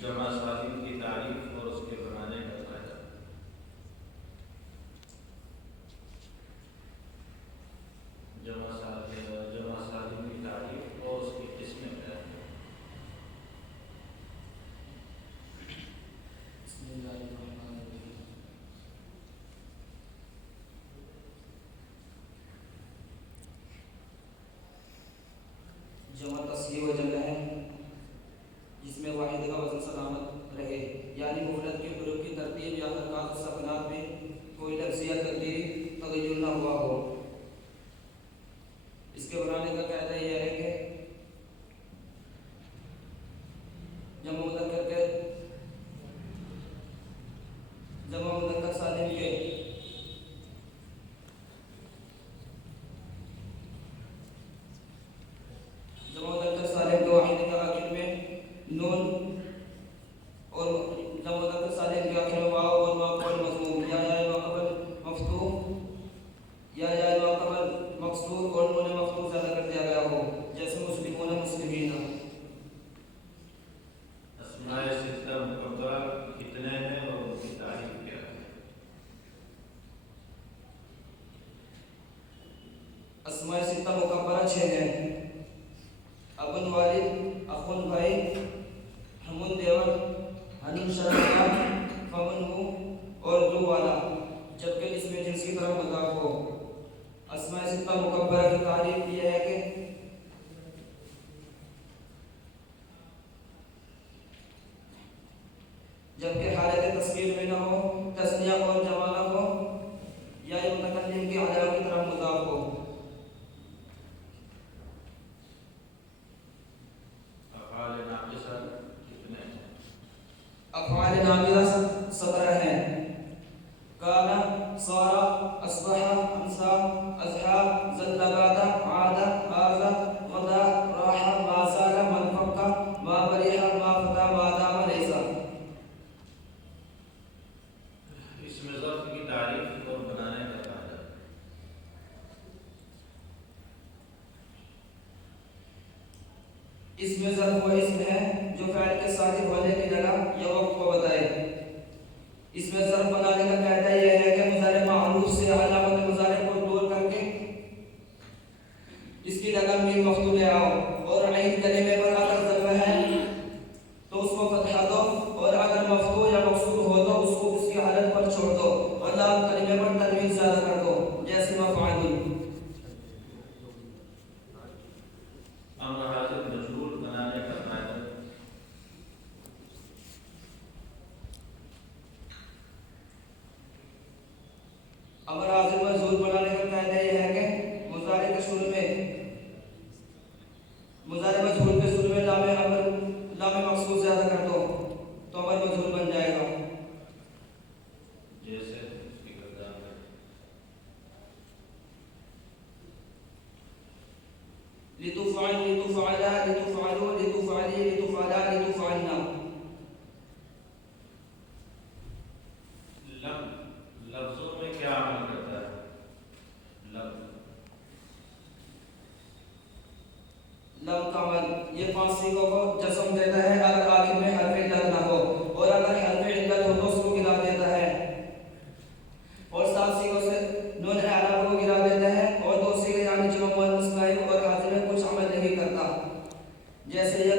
जमा सालिम की तारीफ और उसके बनाने का फायदा। जमा सालिम की तारीफ और उसकी किस्में क्या हैं? जमा तस्लीम व जमा है जिसमें वाहिद का वजन सलामत रहे, यानी मुफरद के हरूफ की तरतीब या हरकत सकनात में कोई लफ्ज़ या तग़य्युर न हुआ हो। इसके बनाने का कायदा यह है कि जमा मुज़क्कर सालिम के वाहिद का आखिर में नून और जमा मुज़क्कर सालिम के आखिर में वाव और माक़बल मज़मूम या माक़बल मफ़तूह या माक़बल मक़सूर और नून मफ़तूह ज़्यादा कर दिया गया हो, जैसे मुस्लिमून मुस्लिमीना। अस्माए सित्ता मुक़द्दरा कितने हैं और उनकी तारीफ क्या है? अस्माए सित्ता मुकब्बरा 6 हैं। अबुन वालिद, अखुन भाई, हमुन देवर, हनुन शरया, फमुन हु और दु वाला, जबकि इसमें जिनसी तरफ मुज़ाफ हो। अस्माए सित्ता मुकब्बरा की तारीफ यह है कि जबकि हालत तस्वीर में न हो, तस्निया और जमा न हो, या ये मुतकल्लिम की अदा की तरफ मुज़ाफ हो। अफ़आल नाक़िसा कितने हैं? अफ़आल नाक़िसा 17 हैं। काना, सारा, अस्बहा, अम्सा, अज़हा, ज़ल्ला, बादा, आदा, आज़ा, गदा, राहा, मा ज़ाला, मन फक्का, मा बरिहा, मा फता, मा दामा, लैसा। इसमें ज़र्फ़ की तारीफ और बनाने का फायदा। इसमें ज़र्फ़ वो इस्म है जो फ़ाइल के साथ होने की जगह या वक्त को बताए। इसमें ज़र्फ़ बनाने का कायदा यह है कि मुज़ारे मारूफ से अलामत मुज़ारे को दूर करके इसकी जगह मीम मफ़तूह ले आओ, और ऐन कलिमे पर अगर ज़म्मा है तो उसको फ़तहा दो, और अगर मफ़तूह या मक़सूर हो तो उसको उसकी हालत पर छोड़ दो, और लाम कलिमे पर तनवीन ज़्यादा कर दो, जैसे मफ़अूल। अम्र हाज़िर मजरूर बनाने का फायदा। अमर हाज़िर मजरूर बनाने का कायदा यह है कि मुज़ारे के शुरू में मुज़ारे मजरूर के शुरू में लाम मक़सूर ज़्यादा कर दो तो अमर मजरूर बन जाएगा। जैसे उसकी गर्दान है। लितुफ़अल, लितुफ़अला, लितुफ़अलू, लितुफ़अली, लितुफ़अला, लितुफ़अलना। लम लफ्ज़ों में क्या अमल करता है? लम का अमल ये 5 सीगों को जस्म देता है अगर आखिर में हर्फ इल्लत ना हो, और अगर हर्फ इल्लत हो तो उसको गिरा देता है, और 7 सीगों से नून एराब को गिरा देता है, और 2 सीगे यानी जमा मुअन्नस गायब और हाज़िर में कुछ अमल नहीं करता, जैसे